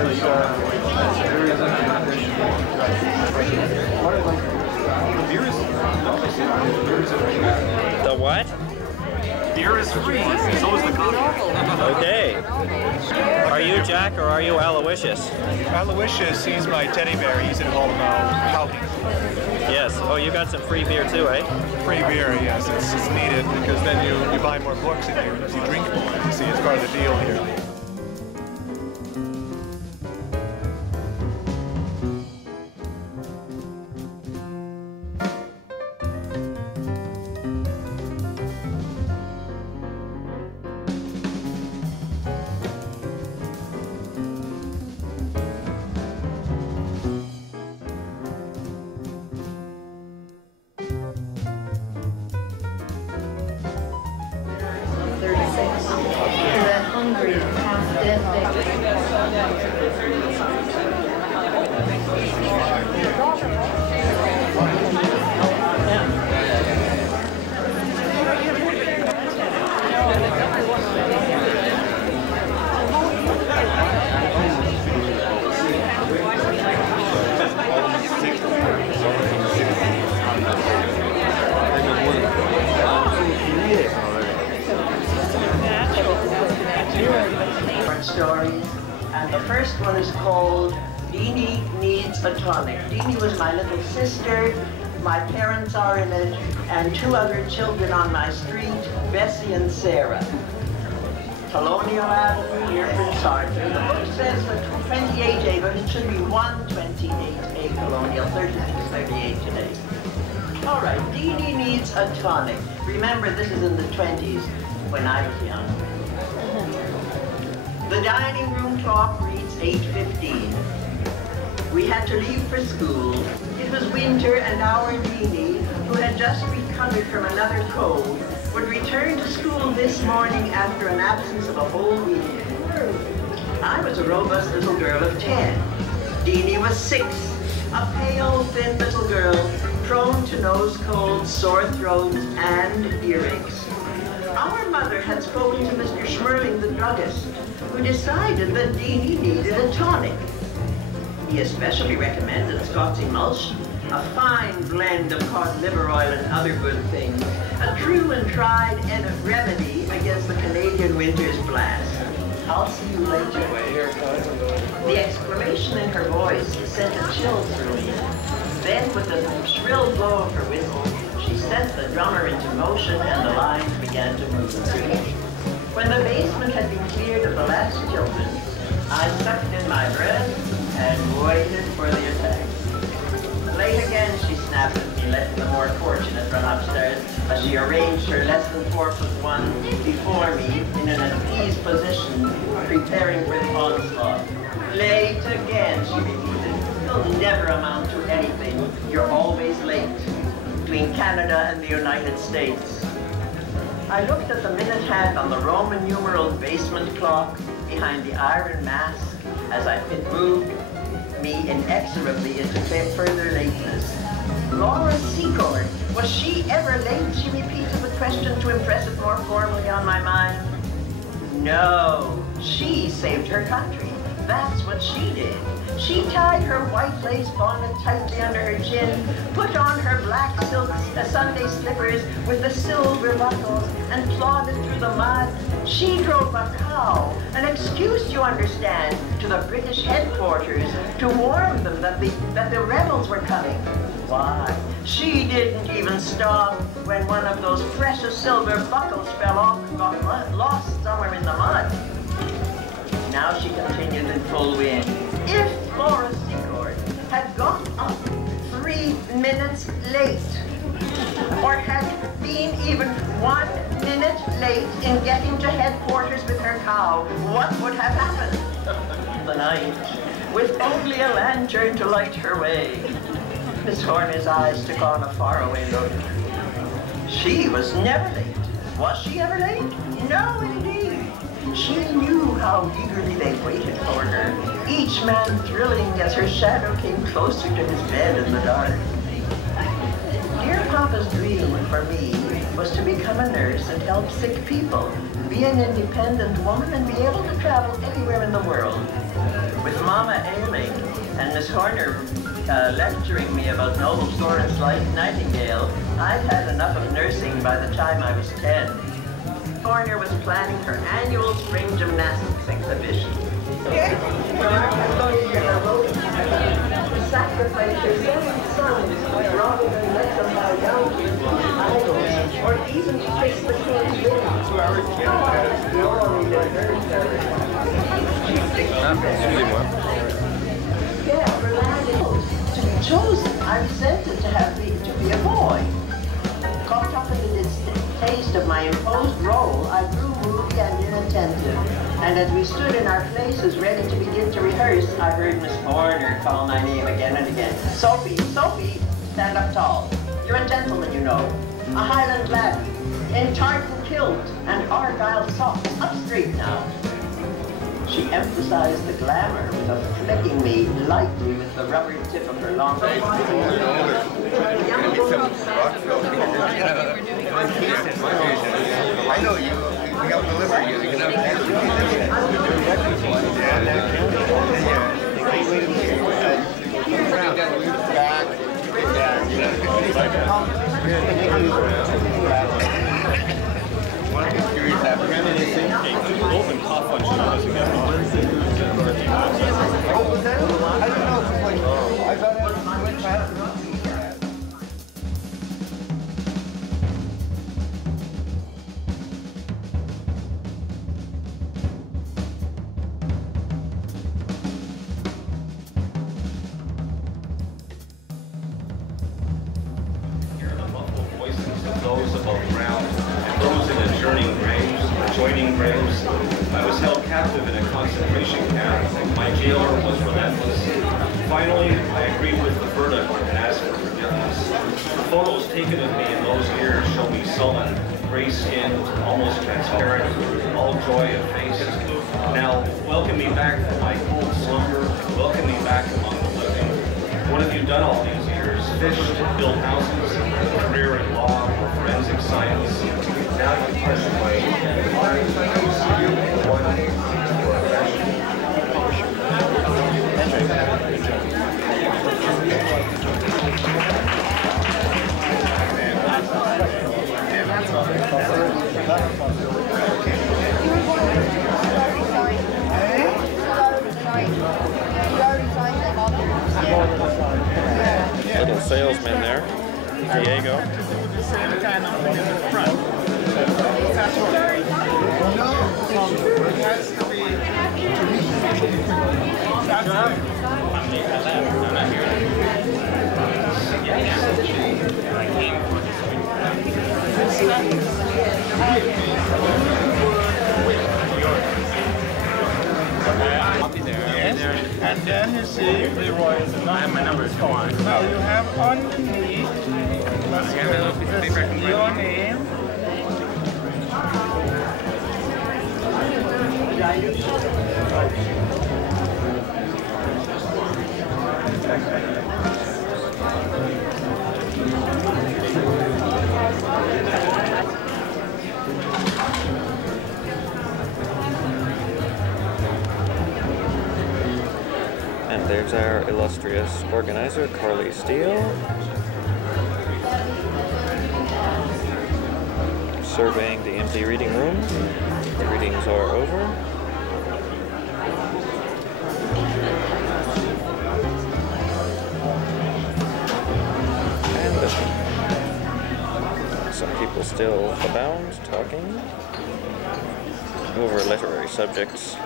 The what? Beer is free, so is the coffee. Okay. Are you Jack or are you Aloysius? Aloysius, he's my teddy bear. He's at home helping. Yes. Oh, you got some free beer too, eh? Free beer, yes. It's needed because then you buy more books and you drink more. You see, it's part of the deal here. Stories, and the first one is called Deanie Needs a Tonic. Deanie was my little sister. My parents are in it, and two other children on my street, Bessie and Sarah. Colonial Avenue, near Prince Arthur. The book says for 28A, but it should be 128A Colonial, 3638 today. All right, Deanie Needs a Tonic. Remember, this is in the 20s, when I was young. The dining room clock reads 8:15. We had to leave for school. It was winter, and our Deanie, who had just recovered from another cold, would return to school this morning after an absence of a whole week. I was a robust little girl of 10. Deanie was 6, a pale, thin little girl, prone to nose colds, sore throats, and earaches. Our mother had spoken to Mr. Schmerling, the druggist, who decided that Deanie needed a tonic. He especially recommended Scott's Emulsion, a fine blend of cod liver oil and other good things, a true and tried remedy against the Canadian winter's blast. I'll see you later. The exclamation in her voice sent a chill through me. Then, with a shrill blow of her whistle, she set the drummer into motion and the lines began to move. When the basement had been cleared of the last children, I sucked in my breath and waited for the attack. Late again, she snapped at me, letting the more fortunate run upstairs as she arranged her less than 4'1" before me in an appeased position, preparing for the onslaught. Late again, she repeated. You'll never amount to anything. You're always late. Between Canada and the United States. I looked at the minute hand on the Roman numeral basement clock behind the iron mask as it moved me inexorably into further lateness. Laura Secord, was she ever late? She repeated the question to impress it more formally on my mind. No, she saved her country. That's what she did. She tied her white lace bonnet tightly under her chin, put on her black silk Sunday slippers with the silver buckles, and plodded through the mud. She drove a cow, an excuse, you understand, to the British headquarters to warn them that the rebels were coming. Why, she didn't even stop when one of those precious silver buckles fell off and got lost somewhere in the mud. Now she continued in full wind. If Laura Secord had got up 3 minutes late, or had been even 1 minute late in getting to headquarters with her cow, what would have happened? The night, with only a lantern to light her way. Miss Horner's eyes took on a faraway look. She was never late. Was she ever late? No, indeed. She knew how eagerly they waited for her, each man thrilling as her shadow came closer to his bed in the dark. Dear Papa's dream for me was to become a nurse and help sick people, be an independent woman, and be able to travel anywhere in the world. With Mama ailing and Miss Horner lecturing me about Noble Florence Nightingale, I'd had enough of nursing by the time I was 10. Horner was planning her annual spring gymnastics exhibition. To sacrifice her 7 sons rather than let them bow down to idols, or even to kiss the king's ring. To be chosen, I resented to be a boy. Caught up in the taste of my imposed role, I grew moody and inattentive. And as we stood in our places ready to begin to rehearse, I heard Miss Horner call my name again and again. Sophie, Sophie, stand up tall. You're a gentleman, you know. A Highland laddie, in tartan kilt and argyle socks. Up straight now. She emphasized the glamour of flicking me lightly with the rubber tip of her long I know you. We help deliver you. You can those above ground, and those in adjoining graves. I was held captive in a concentration camp. My jailer was relentless. Finally, I agreed with the verdict and asked for forgiveness. The photos taken of me in those years show me sullen, gray-skinned, almost transparent, all joy of face. Now, welcome me back from my cold slumber. Welcome me back among the living. What have you done all these years? Fished, built houses, career in law, or forensic science. Now you press away. Little salesman there, Diego. The same kind of thing in the front. That's what it has to be. And then you see Leroy is another. My number is 1. Now you have underneath your name. And there's our illustrious organizer, Carly Steele, surveying the empty reading room. The readings are over. And some people still abound, talking over literary subjects.